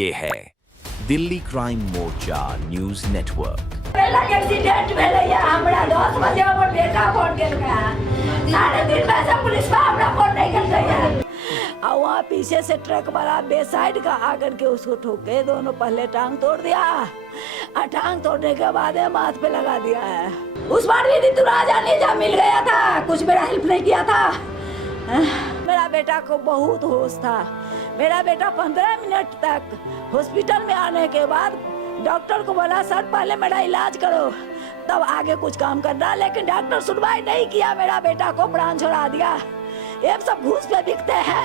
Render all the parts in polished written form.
ये है दिल्ली क्राइम मोर्चा news network. पहला एक्सीडेंट भेलैया हमरा 10 बजे हमर बेटा फोन केलकै 3:30 बजे पुलिस में हमरा फोन नहीं केलकै और वहाँ पीछे से ट्रक वाला बेसाइड का आकर के उसको ठोके दोनों पहले टांग तोड़ दिया और टांग तोड़ने के बाद माथ पे लगा दिया है। उस बार भी ऋतुराजा नीजा मिल गया था, कुछ मेरा हेल्प नहीं किया था। मेरा बेटा को बहुत होश था। मेरा बेटा 15 मिनट तक हॉस्पिटल में आने के बाद डॉक्टर को बोला सर पहले मेरा इलाज करो तब आगे कुछ काम करना, लेकिन डॉक्टर सुनवाई नहीं किया, मेरा बेटा को प्राण छोड़ा दिया। ये सब घूस पे बिकते हैं,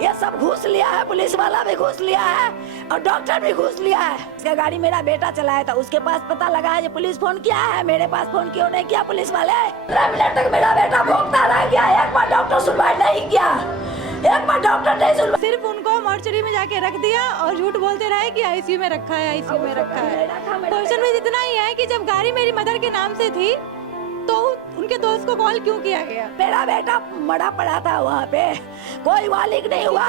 ये सब घूस लिया है, पुलिस वाला भी घूस लिया है और डॉक्टर भी घूस लिया है। इसका गाड़ी मेरा बेटा चलाया था, उसके पास पता लगा है पुलिस फोन किया है, मेरे पास फोन क्यों नहीं किया पुलिस वाले। 15 मिनट तक मेरा बेटा भोगता रह गया, एक बार डॉक्टर सुनवाई नहीं किया, एक बार डॉक्टर नहीं सुन, सिर्फ उनको मॉर्चरी में जाके रख दिया और झूठ बोलते रहे कि आईसीयू में रखा है, आईसीयू में रखा है। क्वेश्चन में इतना ही है कि जब गाड़ी मेरी मदर के नाम से थी तो उनके दोस्त को कॉल क्यों किया गया। मेरा बेटा मरा पड़ा था वहाँ पे, कोई वालिक नहीं हुआ,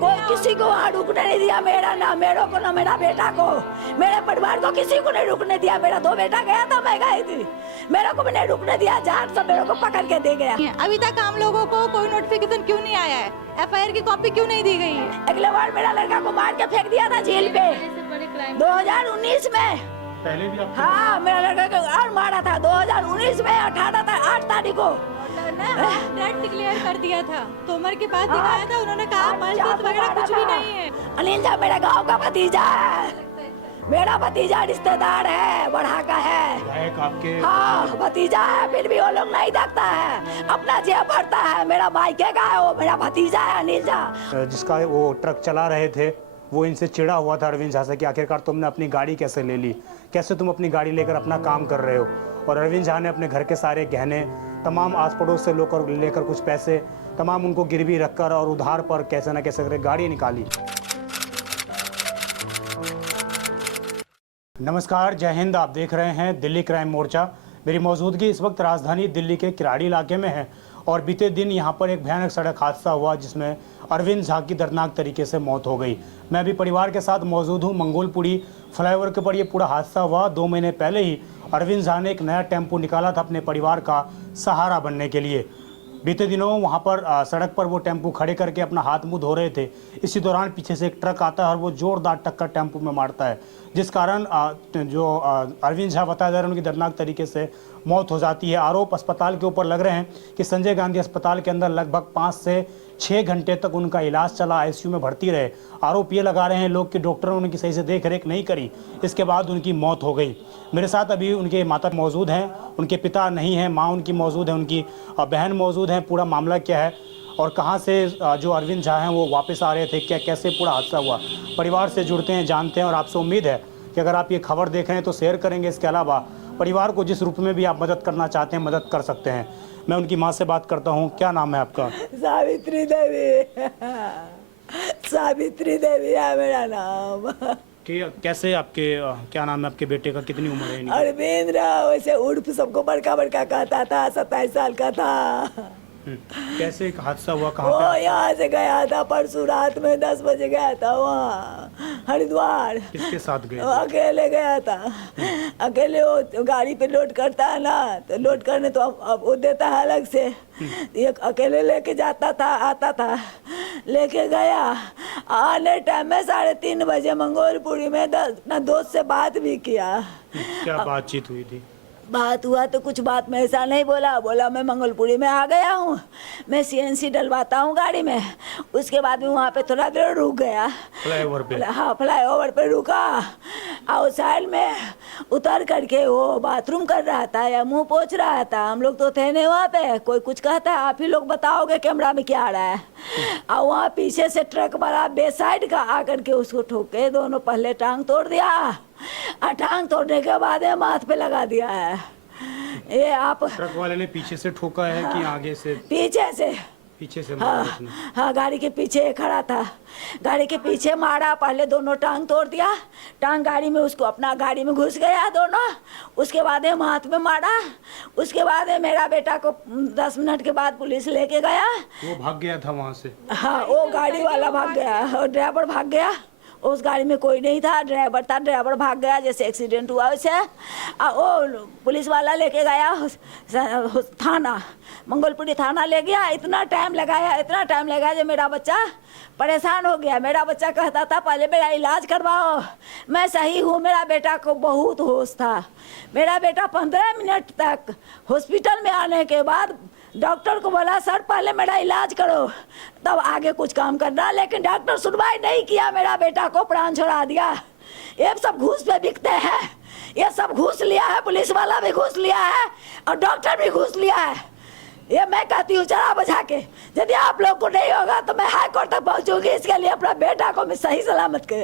कोई किसी को वहाँ रुकने नहीं दिया, मेरा ना मेरे को ना मेरा बेटा को, मेरे परिवार को किसी को नहीं रुकने दिया। मेरा 2 बेटा गया था, मैं गई थी, मेरे को भी नहीं रुकने दिया, जाट सब मेरे को पकड़ के दे गया। अभी तक आम लोगों को कोई नोटिफिकेशन क्यों नहीं आया है, एफआईआर की कॉपी क्यों नहीं दी गई है। अगले बार मेरा लड़का को मार के फेंक दिया था झील पे 2019 में। पहले भी आप हाँ मेरा लड़का को और मारा था 2019 में 8 तारीख को डेट डिक्लेयर कर दिया था, तोमर के पास दिखाया था, उन्होंने कहा पल्स वगैरह कुछ भी नहीं है। अनिंजा मेरा गांव का भतीजा है, मेरा भतीजा रिश्तेदार है, बढ़ा का है, आपके हाँ भतीजा है, फिर भी वो लोग नहीं देखता है, अपना जेब भरता है। मेरा मायके का है वो, मेरा भतीजा है अनिंजा। जिसका वो ट्रक चला रहे थे वो इनसे चिढ़ा हुआ था अरविंद झा से कि आखिरकार तुमने अपनी गाड़ी कैसे ले ली, कैसे तुम अपनी गाड़ी लेकर अपना काम कर रहे हो। और अरविंद झा ने अपने घर के सारे गहने तमाम आस पड़ोस से लेकर कुछ पैसे तमाम उनको गिरवी रखकर और उधार पर कैसे न कैसे करके गाड़ी निकाली। नमस्कार, जय हिंद। आप देख रहे हैं दिल्ली क्राइम मोर्चा। मेरी मौजूदगी इस वक्त राजधानी दिल्ली के किराड़ी इलाके में है और बीते दिन यहाँ पर एक भयानक सड़क हादसा हुआ जिसमें अरविंद झा की दर्दनाक तरीके से मौत हो गई। मैं अभी परिवार के साथ मौजूद हूँ। मंगोलपुरी फ्लाईओवर के ऊपर ये पूरा हादसा हुआ। 2 महीने पहले ही अरविंद झा ने एक नया टेम्पो निकाला था अपने परिवार का सहारा बनने के लिए। बीते दिनों वहाँ पर सड़क पर वो टेम्पो खड़े करके अपना हाथ मुँह धो रहे थे। इसी दौरान पीछे से एक ट्रक आता है और वो जोरदार टक्कर टेम्पो में मारता है, जिस कारण जो अरविंद झा बताया जा रहा है उनकी दर्दनाक तरीके से मौत हो जाती है। आरोप अस्पताल के ऊपर लग रहे हैं कि संजय गांधी अस्पताल के अंदर लगभग 5 से 6 घंटे तक उनका इलाज चला, आईसीयू में भर्ती रहे। आरोप ये लगा रहे हैं लोग कि डॉक्टरों ने उनकी सही से देख रेख नहीं करी, इसके बाद उनकी मौत हो गई। मेरे साथ अभी उनके माता मौजूद हैं, उनके पिता नहीं हैं, माँ उनकी मौजूद है, उनकी बहन मौजूद हैं। पूरा मामला क्या है और कहाँ से जो अरविंद झा हैं वो वापस आ रहे थे, क्या कैसे पूरा हादसा हुआ, परिवार से जुड़ते हैं, जानते हैं। और आपसे उम्मीद है कि अगर आप ये खबर देख रहे हैं तो शेयर करेंगे। इसके अलावा परिवार को जिस रूप में भी आप मदद करना चाहते हैं मदद कर सकते हैं। मैं उनकी माँ से बात करता हूँ। क्या नाम है आपका? सावित्री देवी। सावित्री देवी है मेरा नाम। कैसे आपके क्या नाम है आपके बेटे का, कितनी उम्र है? अरविंद वैसे उर्फ सबको बड़का बड़का कहता था, 27 साल का था। कैसे एक हादसा हुआ, कहाँ वो यहाँ से गया था परसों रात में 10 बजे गया था वहाँ हरिद्वार। किसके साथ गए? अकेले गया था। अकेले वो गाड़ी पे लोड करता है ना, तो लोड करने तो अब वो देता है अलग से, एक अकेले लेके जाता था, आता था, लेके गया। आने टाइम में 3:30 बजे मंगोलपुरी में अपना दोस्त से बात भी किया। क्या बातचीत हुई थी? बात हुआ तो कुछ बात में ऐसा नहीं बोला मैं मंगलपुरी में आ गया हूँ, मैं सीएनसी डलवाता हूँ गाड़ी में। उसके बाद में वहाँ पे थोड़ा देर रुक गया, फ्लाईओवर पे। हाँ फ्लाईओवर पे रुका, आउटसाइड में उतर करके वो बाथरूम कर रहा था या मुंह पोंछ रहा था। हम लोग तो थे नहीं वहाँ पे, कोई कुछ कहता है आप ही लोग बताओगे कैमरा में क्या आ रहा है। और वहाँ पीछे से ट्रक वाला बेसाइड का आकर के उसको ठोके, दोनों पहले टांग तोड़ दिया और टांग तोड़ने के बाद माथ पे लगा दिया है। ये आप ट्रक वाले ने पीछे से ठोका है कि आगे से? पीछे से मारा उसने। हाँ गाड़ी के पीछे खड़ा था, गाड़ी के पीछे मारा, पहले दोनों टांग तोड़ दिया, टांग गाड़ी में उसको अपना गाड़ी में घुस गया दोनों। उसके बाद हाथ में मारा, उसके बाद मेरा बेटा को 10 मिनट के बाद पुलिस लेके गया। वो भाग गया था वहाँ से? हाँ वो गाड़ी वाला भाग गया और ड्राइवर भाग गया, उस गाड़ी में कोई नहीं था, ड्राइवर था, ड्राइवर भाग गया जैसे एक्सीडेंट हुआ वैसे। वो पुलिस वाला लेके गया थाना, मंगोलपुरी थाना ले गया। इतना टाइम लगाया जो मेरा बच्चा परेशान हो गया। मेरा बच्चा कहता था पहले मेरा इलाज करवाओ, मैं सही हूँ। मेरा बेटा को बहुत होश था। मेरा बेटा 15 मिनट तक हॉस्पिटल में आने के बाद डॉक्टर को बोला सर पहले मेरा इलाज करो तब आगे कुछ काम करना, लेकिन डॉक्टर सुनवाई नहीं किया। मेरा बेटा को प्राण छोड़ा दिया। ये सब घूस पे बिकते हैं, ये सब घूस लिया है, पुलिस वाला भी घूस लिया है और डॉक्टर भी घूस लिया है। ये मैं कहती हूँ चला बजा के, यदि आप लोग को नहीं होगा तो मैं हाई कोर्ट तक पहुँचूंगी। इसके लिए अपना बेटा को मैं सही सलामत के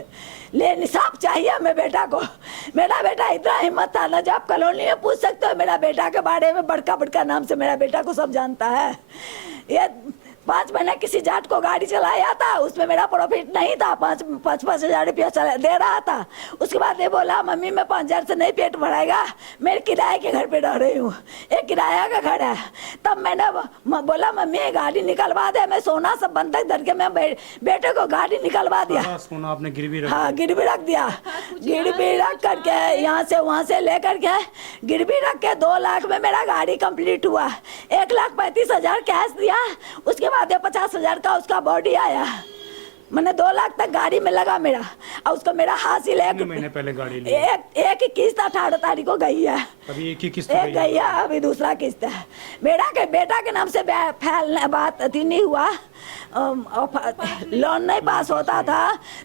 लिए इंसाफ चाहिए हमें बेटा को। मेरा बेटा इतना हिम्मत था ना, जब आप कॉलोनी में पूछ सकते हो मेरा बेटा के बारे में, बड़का नाम से मेरा बेटा को सब जानता है। ये 5 महीने किसी जाट को गाड़ी चलाया था, उसमें मेरा प्रॉफिट नहीं था, 5,000 रुपया दे रहा था। उसके बाद ये बोला मम्मी मैं 5,000 से नहीं पेट भराएगा, मैं किराए के घर पे रह रही हूँ, एक किराया का घर है। तब मैंने बोला मम्मी गाड़ी निकलवा दे, मैं सोना सब बंधक धर के मैं बेटे को गाड़ी निकलवा दिया। सोना आपने गिरवी रख? हाँ गिरवी रख दिया। गिरवी रख करके यहाँ से वहाँ से ले करके गिरवी रख के 2 लाख में मेरा गाड़ी कंप्लीट हुआ। 1,35,000 कैश दिया, उसके बाद 50,000 का उसका बॉडी आया। मैंने 2 लाख तक गाड़ी में लगा मेरा, और उसको मेरा हासिल है। 1 महीने पहले गाड़ी ली? एक ही किस्त 18 तारीख को गई है। अभी एक ही किस्त गई है, अभी दूसरा किस्त है। मेरा के बेटा के नाम से फैलने बात अति नहीं हुआ, लोन नहीं पास होता था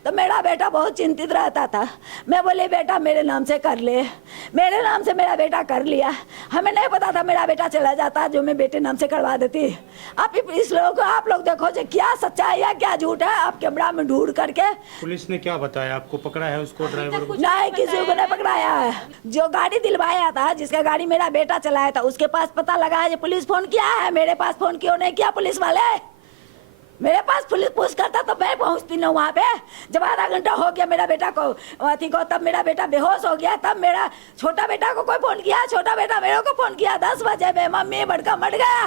तो मेरा बेटा बहुत चिंतित रहता था। मैं बोली बेटा मेरे नाम से कर ले, मेरे नाम से मेरा बेटा कर लिया। हमें नहीं पता था मेरा बेटा चला जाता जो मैं बेटे नाम से करवा देती। अब इस लोगों को आप लोग देखो जो क्या सच्चाई है क्या झूठ है, आप कैमरा में ढूंढ करके। पुलिस ने क्या बताया आपको, पकड़ा है उसको ड्राइवर को? नहीं किसी को नहीं पकड़ाया है। जो गाड़ी दिलवाया था, जिसका गाड़ी मेरा बेटा चलाया था, उसके पास पता लगा है पुलिस फोन किया है। मेरे पास फोन क्यों नहीं किया पुलिस वाले? मेरे पास पुलिस पूछ करता तो मैं पहुंचती ना वहाँ पे। जब आधा घंटा हो गया मेरा बेटा को अथी को, तब मेरा बेटा बेहोश हो गया, तब मेरा छोटा बेटा को कोई फोन किया, छोटा बेटा मेरे को फोन किया 10 बजे में, मम्मी बड़का मर गया।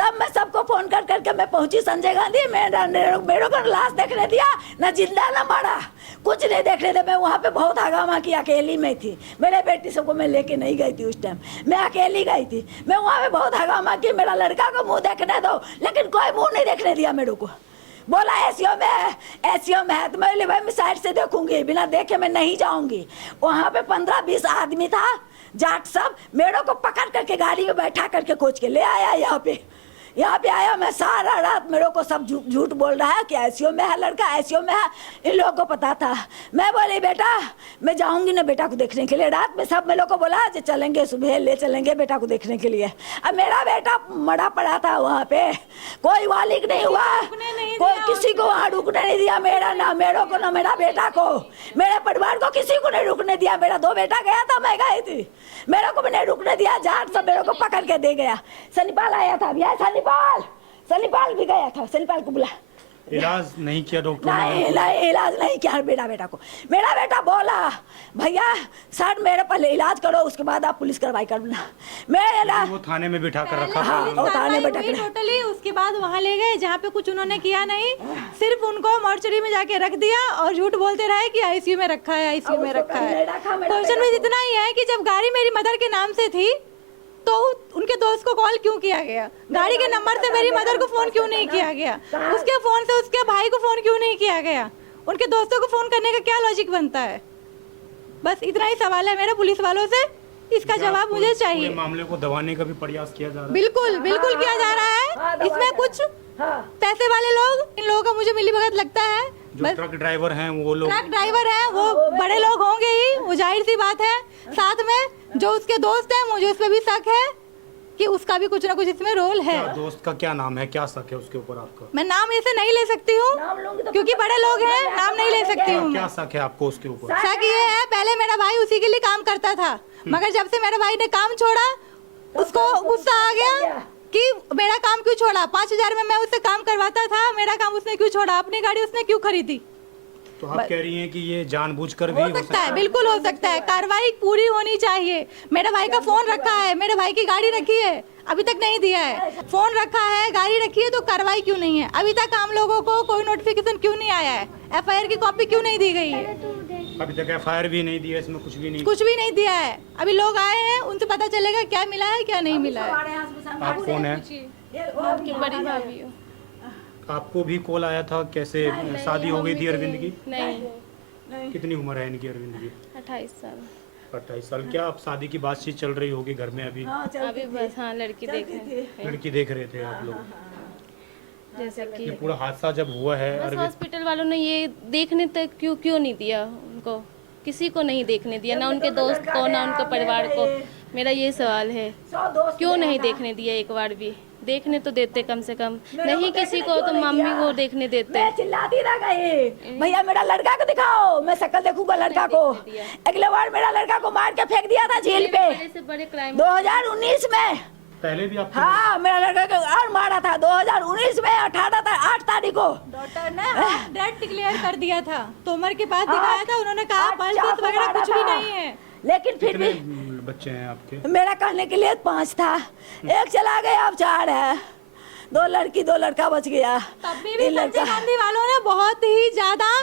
तब मैं सबको फोन कर करके मैं पहुंची संजय गांधी। मेरे को लाश देखने दिया न, जिंदा न मरा, कुछ नहीं देखने दिया। मैं वहाँ पे बहुत हंगामा की, अकेली में थी। मेरे बेटी सबको मैं लेके नहीं गई थी उस टाइम, मैं अकेली गई थी। मैं वहाँ पे बहुत हंगामा की, मेरा लड़का को मुँह देखने दो, लेकिन कोई मुँह नहीं देखने दिया मेरे को। बोला एसीओ में है, एसीओ में है। तो मैं भाई मैं साइड से देखूंगी, बिना देखे मैं नहीं जाऊंगी। वहाँ पे 15-20 आदमी था जाट सब, मेरे को पकड़ करके गाड़ी में बैठा करके कोच के ले आया यहाँ पे आया। मैं सारा रात मेरे को सब झूठ बोल रहा है कि एसीओ में है लड़का, एसीओ में है। इन लोगों को पता था। मैं बोली बेटा मैं जाऊंगी ना बेटा को देखने के लिए। रात में सब मेरे को बोला जो चलेंगे, सुबह ले चलेंगे बेटा को देखने के लिए। अब मेरा बेटा मरा पड़ा था वहाँ पे, कोई वालिक नहीं हुआ, कोई किसी को वहाँ रुकने नहीं दिया। मेरा ना मेरे को ना मेरा बेटा को, मेरे परिवार को किसी को नहीं रुकने दिया। मेरा 2 बेटा गया था, मैं गई थी, मेरे को भी नहीं रुकने दिया। जाट सब मेरे को पकड़ के दे गया। सनीपाल आया था भैया, सनीपाल भी गया था, सनीपाल को बुला। इलाज नहीं किया डॉक्टर ने? नहीं इलाज नहीं किया मेरा बेटा को। मेरा बेटा बोला भैया सर मेरे पहले इलाज करो, उसके बाद आप पुलिस कार्रवाई करना। मेरा वो थाने में बिठा कर रखा हाँ, था। थाने में बिठा टोटली। उसके बाद वहाँ ले गए जहाँ पे कुछ उन्होंने किया नहीं, सिर्फ उनको मॉर्चरी में जाके रख दिया और झूठ बोलते रहे कि आईसीयू में रखा है, आईसीयू में रखा है। क्वेश्चन में इतना ही है कि जब गाड़ी मेरी मदर के नाम से थी तो उनके दोस्त को कॉल क्यों किया गया? गाड़ी के नंबर से मेरी मदर को फोन क्यों नहीं किया गया? उसके फोन से उसके भाई को फोन क्यों नहीं किया गया? उनके दोस्तों को फोन करने का क्या लॉजिक बनता है? बस इतना ही सवाल है मेरा पुलिस वालों से, इसका जवाब मुझे चाहिए। मामले को दबाने का भी प्रयास किया जा रहा है? बिल्कुल किया जा रहा है। इसमें कुछ पैसे वाले लोग, इन लोगों का मुझे मिलीभगत लगता है। जो ट्रक ड्राइवर हैं वो लोग, ट्रक ड्राइवर हैं वो बड़े लोग होंगे ही, वो जाहिर सी बात है। साथ में जो उसके दोस्त हैं, मुझे उस पर भी शक है कि उसका भी कुछ ना कुछ इसमें रोल है। दोस्त का क्या नाम है, क्या शक है उसके ऊपर आपका? मैं नाम ऐसे नहीं ले सकती हूँ क्योंकि बड़े लोग हैं, नाम नहीं ले सकती हूँ। क्या शक है आपको उसके ऊपर? शक ये है, पहले मेरा भाई उसी के लिए काम करता था, मगर जब से मेरे भाई ने काम छोड़ा उसको गुस्सा आ गया कि मेरा काम क्यों छोड़ा। 5,000 में मैं उससे काम करवाता था, मेरा काम उसने क्यों छोड़ा, अपनी गाड़ी उसने क्यों खरीदी। तो आप कह रही हैं कि ये जानबूझकर भी हो सकता है? बिल्कुल हो सकता है, कार्रवाई पूरी होनी चाहिए। मेरे भाई का फोन रखा है, मेरे भाई की गाड़ी रखी है, अभी तक नहीं दिया है। फोन रखा है, गाड़ी रखी है, तो कार्रवाई क्यों नहीं है? अभी तक आम लोगों को कोई नोटिफिकेशन क्यों नहीं आया है? FIR की कॉपी क्यों नहीं दी गई है? अभी तक FIR भी नहीं दिया, इसमें कुछ भी नहीं दिया है। अभी लोग आए हैं, उनसे पता चलेगा क्या मिला है क्या नहीं मिला है। आप कौन है? आपकी बड़ी भाभी हो। आपको भी कॉल आया था? कैसे शादी हो गई थी अरविंद की? नहीं, कितनी उम्र है इनकी अरविंद की? 28 साल। 28 साल। क्या आप शादी की बातचीत चल रही होगी घर में अभी? अभी बस हाँ लड़की देख रहे हैं। लड़की देख रहे थे आप लोग? जैसे कि ये पूरा हादसा जब हुआ है बस अरविंद, हॉस्पिटल वालों ने ये देखने तक क्यों नहीं दिया उनको, किसी को नहीं देखने दिया, ना उनके दोस्त को ना उनके परिवार को। मेरा ये सवाल है, क्यों नहीं देखने दिया? एक बार भी देखने तो देते कम से कम, नहीं किसी को तो मम्मी को देखने देते। मैं चिल्लाती रह गई, भैया मेरा लड़का को दिखाओ, मैं शक्ल देखूंगा लड़का को। अगले बार मेरा लड़का को मार के फेंक दिया था झील पे बड़े से बड़े क्राइम 2019 में। पहले भी आप हाँ, मेरा लड़का को और मारा था 2019 में 8 तारीख को। डॉक्टर ने डेथ डिक्लेयर कर दिया था, तोमर के पास दिखाया था, उन्होंने कहा पल्स वगैरह कुछ भी नहीं है। लेकिन फिर भी बच्चे हैं आपके? मेरा कहने के लिए 5 था, एक चला गया, अब 4 है। 2 लड़की 2 लड़का बच गया। तब भी संजय गांधी वालों ने बहुत ही ज्यादा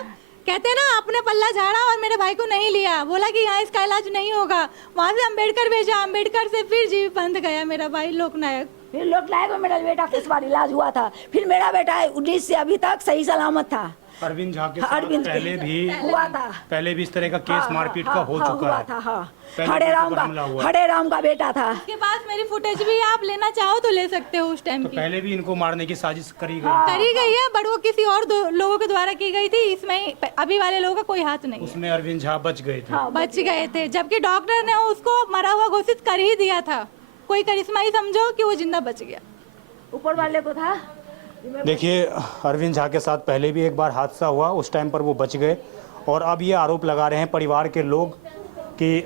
कहते ना अपने पल्ला झाड़ा और मेरे भाई को नहीं लिया, बोला कि यहाँ इसका इलाज नहीं होगा। वहाँ से अम्बेडकर भेजा, अम्बेडकर से फिर जीव बंद गया मेरा भाई लोकनायक। फिर लोकनायक में मेरा बेटा इस बार इलाज हुआ था। फिर मेरा बेटा 19 से अभी तक सही सलामत था। अरविंद झा के साथ पहले भी हुआ था, पहले भी इस तरह का केस मारपीट का हो चुका है। हरे राम का बेटा था। उसके पास मेरी फुटेज भी आप लेना चाहो तो ले सकते हो उस टाइम की। पहले भी इनको मारने की साजिश करी गई है, बट वो किसी और लोगों के द्वारा की गई थी, इसमें अभी वाले लोगों का कोई हाथ नहीं। उसमें अरविंद झा बच गए थे। बच गए थे, जबकि डॉक्टर ने उसको मरा हुआ घोषित कर ही दिया था। कोई करिश्मा ही समझो कि वो जिंदा बच गया, ऊपर वाले को था। देखिए, अरविंद झा के साथ पहले भी एक बार हादसा हुआ, उस टाइम पर वो बच गए। और अब ये आरोप लगा रहे हैं परिवार के लोग कि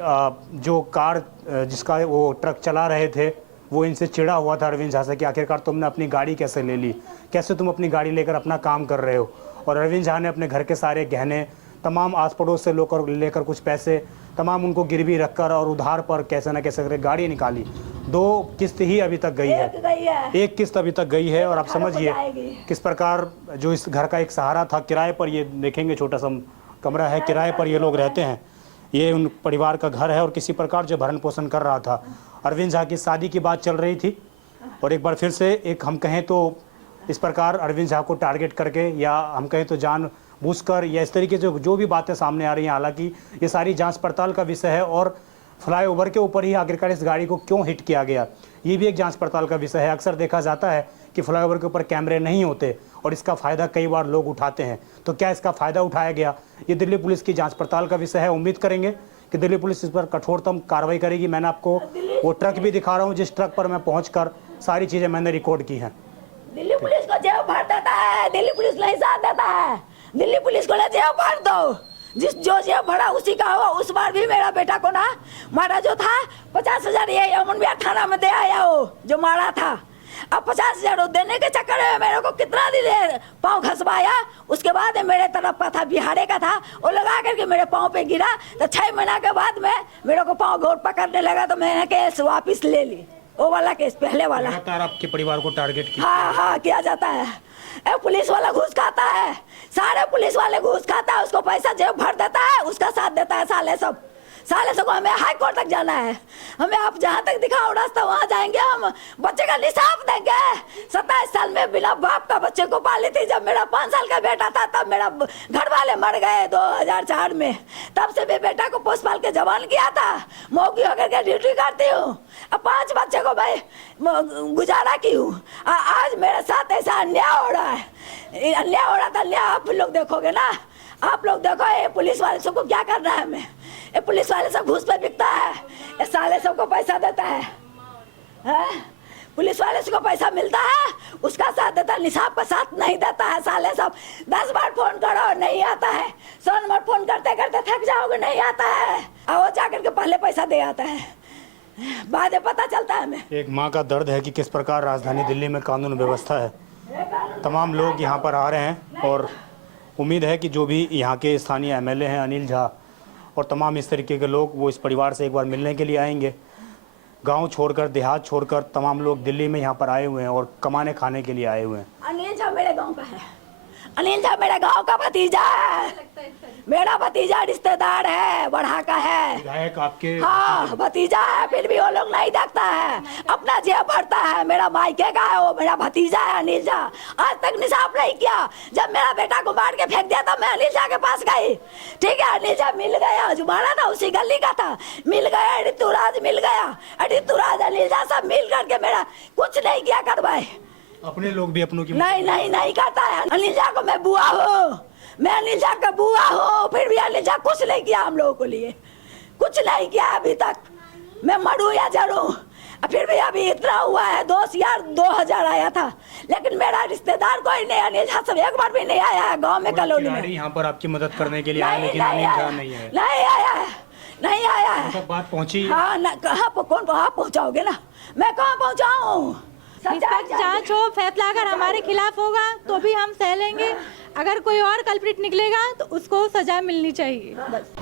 जो कार जिसका वो ट्रक चला रहे थे वो इनसे चिढ़ा हुआ था अरविंद झा से कि आखिरकार तुमने अपनी गाड़ी कैसे ले ली, कैसे तुम अपनी गाड़ी लेकर अपना काम कर रहे हो। और अरविंद झा ने अपने घर के सारे गहने, तमाम आस पड़ोस से लेकर कुछ पैसे, तमाम उनको गिरवी रखकर और उधार पर कैसे न कैसे करके गाड़ी निकाली। 2 किस्त ही अभी तक गई है, एक किस्त अभी तक गई है। और आप समझिए किस प्रकार जो इस घर का एक सहारा था, किराए पर, ये देखेंगे छोटा सा कमरा है, किराए पर ये लोग रहते हैं, ये उन परिवार का घर है और किसी प्रकार जो भरण पोषण कर रहा था। अरविंद झा की शादी की बात चल रही थी और एक बार फिर से एक हम कहें तो इस प्रकार अरविंद झा को टारगेट करके या हम कहें तो जानबूझकर या इस तरीके से जो भी बातें सामने आ रही हैं, हालांकि ये सारी जांच पड़ताल का विषय है। और फ्लाईओवर के ऊपर ही आखिरकार इस गाड़ी को क्यों हिट किया गया, ये भी एक जांच पड़ताल का विषय है। अक्सर देखा जाता है कि फ्लाईओवर के ऊपर कैमरे नहीं होते और इसका फ़ायदा कई बार लोग उठाते हैं, तो क्या इसका फ़ायदा उठाया गया, ये दिल्ली पुलिस की जांच पड़ताल का विषय है। उम्मीद करेंगे कि दिल्ली पुलिस इस पर कठोरतम कार्रवाई करेगी। मैंने आपको वो ट्रक भी दिखा रहा हूँ जिस ट्रक पर मैं पहुँचकर सारी चीज़ें मैंने रिकॉर्ड की हैं। दिल्ली पुलिस को जेब भर देता है, दिल्ली पुलिस नहीं साथ देता है। दिल्ली पुलिस को जेब भर दो, जो जेब भरा उसी का हो। उस बार भी मेरा बेटा को ना मारा जो था 50,000 ये अमन बिहार थाना में दे आया हो जो मारा था। अब 50,000 देने के चक्कर में मेरे को कितना दिन पाँव घसवाया। उसके बाद मेरे तरफ का था, बिहारे का था, वो लगा करके मेरे पाँव पे गिरा। तो 6 महीना के बाद में मेरे को पाँव घोट पकड़ने लगा तो मैंने केस वापिस ले ली, वो वाला केस, पहले वाला। लगातार आपके परिवार को टारगेट किया? हाँ किया जाता है। पुलिस वाला घूस खाता है, सारे पुलिस वाले घूस खाता है, उसको पैसा जेब भर देता है, उसका साथ देता है साले सब। साले सबको हमें हाई कोर्ट तक जाना है, हमें आप जहाँ तक दिखाओ रास्ता वहाँ जाएंगे। हम बच्चे का निसाब देंगे। 27 साल में बिना बाप का बच्चे को पाली थी। जब मेरा 5 साल का बेटा था तब मेरा घर वाले मर गए 2004 में। तब से भी बेटा को पोस पाल के जवान किया था। मौकी होकर के ड्यूटी करती हूँ। अब 5 बच्चे को मैं गुजारा की हूँ। आज मेरे साथ ऐसा अन्याय हो रहा है। अन्याय हो रहा था, अन्याय आप लोग देखोगे ना। आप लोग देखो ये पुलिस वाले सबको क्या कर रहा है। हमें ये पुलिस वाले सब घूस पे बिकता है, ये साले सबको पैसा देता है। पुलिस वाले सबको पैसा मिलता है, उसका साथ देता है, निसाब का साथ नहीं देता है। साले सब 10 बार फोन करो नहीं आता है, 100 नंबर फोन करते करते थक जाओगे नहीं आता है। और वो जाकर के पहले पैसा दे आता है, बाद में पता चलता है हमें। एक माँ का दर्द है कि किस प्रकार राजधानी दिल्ली में कानून व्यवस्था है। तमाम लोग यहाँ पर आ रहे हैं और उम्मीद है कि जो भी यहाँ के स्थानीय MLA हैं अनिल झा और तमाम इस तरीके के लोग, वो इस परिवार से एक बार मिलने के लिए आएंगे। गांव छोड़कर, देहात छोड़कर तमाम लोग दिल्ली में यहाँ पर आए हुए हैं और कमाने खाने के लिए आए हुए हैं। अनिल झा मेरे गांव का है। अनिल झा मेरे गांव का भतीजा है, मेरा भतीजा रिश्तेदार है, बढ़ा का है, विधायक आपके। हाँ भतीजा है, फिर भी वो लोग नहीं देखता है, अपना जेब भरता है। मेरा मायके का है, वो मेरा भतीजा है अनिल झा। आज तक निसाफ नहीं किया। जब मेरा बेटा को मार के फेंक दिया तब मैं अनिल झा के पास गई। ठीक है, अनिल झा मिल गया, जो मारा ना उसी गली का था, मिल गया। ऋतुराज मिल गया, ऋतुराज अनिल झा सब मिल करके मेरा कुछ नहीं किया करवाए। अपने लोग भी अपनों की नहीं करता है। अनिल झा को मैं बुआ हूँ, मैं अनिल झा का बुआ हूँ, फिर भी अनिल झा कुछ नहीं किया हम लोगों के लिए, कुछ नहीं किया अभी तक। मैं मरूं या जरूं, फिर भी अभी इतना हुआ है। 2000 आया था, लेकिन मेरा रिश्तेदार कोई नहीं, अनिल झा सब एक बार भी नहीं आया है गाँव में, कॉलोनी में। यहाँ पर आपकी मदद करने के लिए आया, लेकिन अनिल झा नहीं है, नहीं आया है। सब बात पहुँची। हाँ, कहाँ कौन पहुँचाओगे ना, मैं कहाँ पहुँचाऊँ? निष्पक्ष जांच हो, फैसला अगर हमारे खिलाफ होगा तो भी हम सह लेंगे, अगर कोई और कल्प्रिट निकलेगा तो उसको सजा मिलनी चाहिए। बस।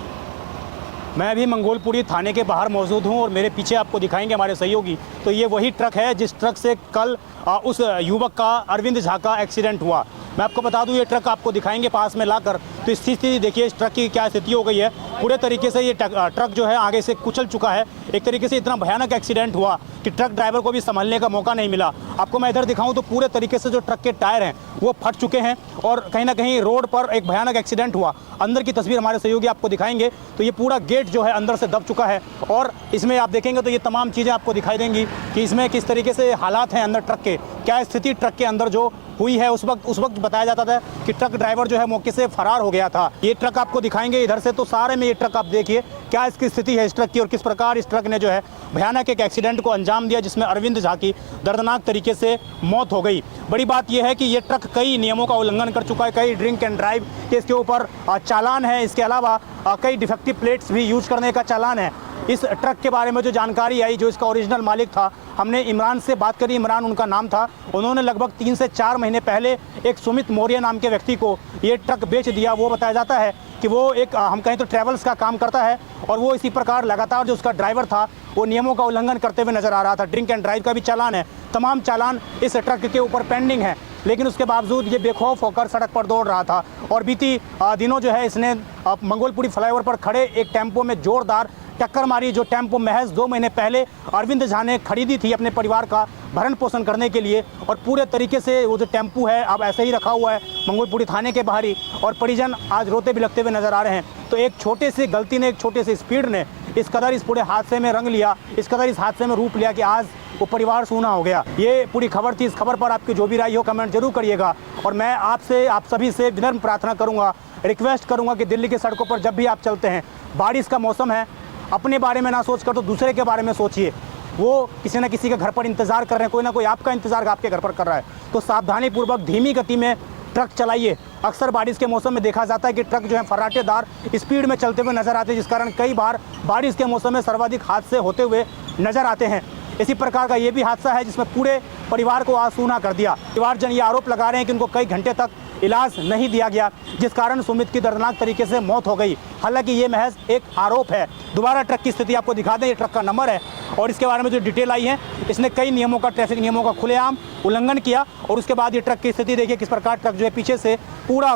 मैं अभी मंगोलपुरी थाने के बाहर मौजूद हूं और मेरे पीछे आपको दिखाएंगे हमारे सहयोगी। तो ये वही ट्रक है जिस ट्रक से कल उस युवक का, अरविंद झा का एक्सीडेंट हुआ। मैं आपको बता दूं, ये ट्रक आपको दिखाएंगे पास में लाकर। तो स्थिति देखिए इस ट्रक की क्या स्थिति हो गई है। पूरे तरीके से ये ट्रक जो है आगे से कुचल चुका है। एक तरीके से इतना भयानक एक्सीडेंट हुआ कि ट्रक ड्राइवर को भी संभलने का मौका नहीं मिला। आपको मैं इधर दिखाऊं तो पूरे तरीके से जो ट्रक के टायर हैं वो फट चुके हैं और कहीं ना कहीं रोड पर एक भयानक एक्सीडेंट हुआ। अंदर की तस्वीर हमारे सहयोगी आपको दिखाएंगे। तो ये पूरा गेट जो है अंदर से दब चुका है और इसमें आप देखेंगे तो ये तमाम चीज़ें आपको दिखाई देंगी कि इसमें किस तरीके से हालात हैं अंदर ट्रक के, क्या स्थिति ट्रक के अंदर जो हुई है। उस वक्त बताया जाता था कि ट्रक ड्राइवर जो है मौके से फरार हो गया था। ये ट्रक आपको दिखाएंगे इधर से, तो सारे में ये ट्रक आप देखिए क्या इसकी स्थिति है इस ट्रक की और किस प्रकार इस ट्रक ने जो है भयानक एक एक्सीडेंट को अंजाम दिया, जिसमें अरविंद झा की दर्दनाक तरीके से मौत हो गई। बड़ी बात यह है कि ये ट्रक कई नियमों का उल्लंघन कर चुका है, कई ड्रिंक एंड ड्राइव के इसके ऊपर चालान है। इसके अलावा कई डिफेक्टिव प्लेट्स भी यूज करने का चालान है। इस ट्रक के बारे में जो जानकारी आई, जो इसका ओरिजिनल मालिक था, हमने इमरान से बात करी, इमरान उनका नाम था। उन्होंने लगभग 3 से 4 महीने पहले एक सुमित मौर्य नाम के व्यक्ति को ये ट्रक बेच दिया। वो बताया जाता है कि वो एक हम कहें तो ट्रैवल्स का काम करता है और वो इसी प्रकार लगातार जो उसका ड्राइवर था वो नियमों का उल्लंघन करते हुए नजर आ रहा था। ड्रिंक एंड ड्राइव का भी चालान है, तमाम चालान इस ट्रक के ऊपर पेंडिंग है, लेकिन उसके बावजूद ये बेखौफ होकर सड़क पर दौड़ रहा था। और बीती दिनों जो है इसने मंगोलपुरी फ्लाईओवर पर खड़े एक टेम्पो में जोरदार टक्कर मारी, जो टेम्पो महज 2 महीने पहले अरविंद झा ने खरीदी थी अपने परिवार का भरण पोषण करने के लिए। और पूरे तरीके से वो जो टेम्पो है अब ऐसे ही रखा हुआ है मंगोलपुरी थाने के बाहर ही, और परिजन आज रोते बिलखते हुए नजर आ रहे हैं। तो एक छोटे से गलती ने, एक छोटे से स्पीड ने इस कदर इस पूरे हादसे में रंग लिया, इस कदर इस हादसे में रूप लिया कि आज वो परिवार सूना हो गया। ये पूरी खबर थी। इस खबर पर आपकी जो भी राय हो कमेंट जरूर करिएगा। और मैं आपसे, आप सभी से विनम्र प्रार्थना करूंगा, रिक्वेस्ट करूंगा कि दिल्ली की सड़कों पर जब भी आप चलते हैं, बारिश का मौसम है, अपने बारे में ना सोचकर तो दूसरे के बारे में सोचिए। वो किसी न किसी के घर पर इंतजार कर रहे हैं, कोई ना कोई आपका इंतजार आपके घर पर कर रहा है। तो सावधानीपूर्वक धीमी गति में ट्रक चलाइए। अक्सर बारिश के मौसम में देखा जाता है कि ट्रक जो है फर्राटेदार स्पीड में चलते हुए नजर आते हैं, जिस कारण कई बार बारिश के मौसम में सर्वाधिक हादसे होते हुए नजर आते हैं। इसी प्रकार का ये भी हादसा है जिसमें पूरे परिवार को आसूना कर दिया। परिवारजन ये आरोप लगा रहे हैं कि उनको कई घंटे तक इलाज नहीं दिया गया, जिस कारण सुमित की दर्दनाक तरीके से मौत हो गई। हालांकि ये महज एक आरोप है। दोबारा ट्रक की स्थिति आपको दिखा दें, ये ट्रक का नंबर है और इसके बारे में जो डिटेल आई है, इसने कई नियमों का, ट्रैफिक नियमों का खुलेआम उल्लंघन किया। और उसके बाद ये ट्रक की स्थिति देखिए किस प्रकार ट्रक जो है पीछे से पूरा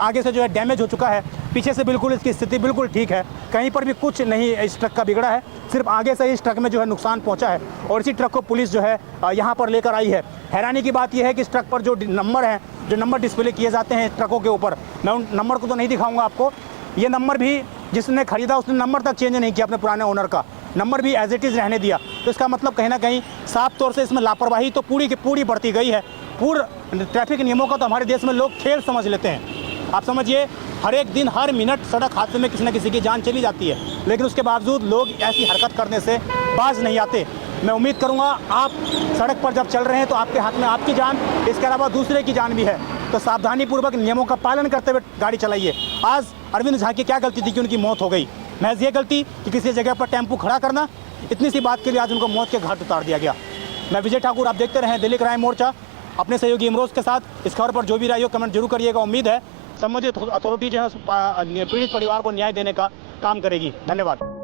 आगे से जो है डैमेज हो चुका है, पीछे से बिल्कुल इसकी स्थिति बिल्कुल ठीक है, कहीं पर भी कुछ नहीं इस ट्रक का बिगड़ा है, सिर्फ आगे से इस ट्रक में जो है नुकसान पहुंचा है। और इसी ट्रक को पुलिस जो है यहाँ पर लेकर आई है। हैरानी की बात यह है कि इस ट्रक पर जो नंबर है, जो नंबर डिस्प्ले किए जाते हैं ट्रकों के ऊपर, मैं उन नंबर को तो नहीं दिखाऊंगा आपको। ये नंबर भी जिसने खरीदा उसने नंबर तक चेंज नहीं किया अपने पुराने ओनर का, नंबर भी एज इट इज़ रहने दिया। तो इसका मतलब कहीं ना कहीं साफ तौर से इसमें लापरवाही तो पूरी की पूरी बढ़ती गई है। पूर्ण ट्रैफिक नियमों का तो हमारे देश में लोग खेल समझ लेते हैं। आप समझिए, हर एक दिन, हर मिनट सड़क हादसे में किसी न किसी की जान चली जाती है, लेकिन उसके बावजूद लोग ऐसी हरकत करने से बाज नहीं आते। मैं उम्मीद करूंगा आप सड़क पर जब चल रहे हैं तो आपके हाथ में आपकी जान, इसके अलावा दूसरे की जान भी है। तो सावधानीपूर्वक नियमों का पालन करते हुए गाड़ी चलाइए। आज अरविंद झा की क्या गलती थी कि उनकी मौत हो गई? महज ये गलती कि किसी जगह पर टेम्पो खड़ा करना, इतनी सी बात के लिए आज उनको मौत के घाट उतार दिया गया। मैं विजय ठाकुर, आप देखते रहें दिल्ली क्राइम मोर्चा अपने सहयोगी इमरोज के साथ। इस खबर पर जो भी राय हो कमेंट जरूर करिएगा। उम्मीद है संबंधित अथॉरिटी जो है पीड़ित परिवार को न्याय देने का काम करेगी। धन्यवाद।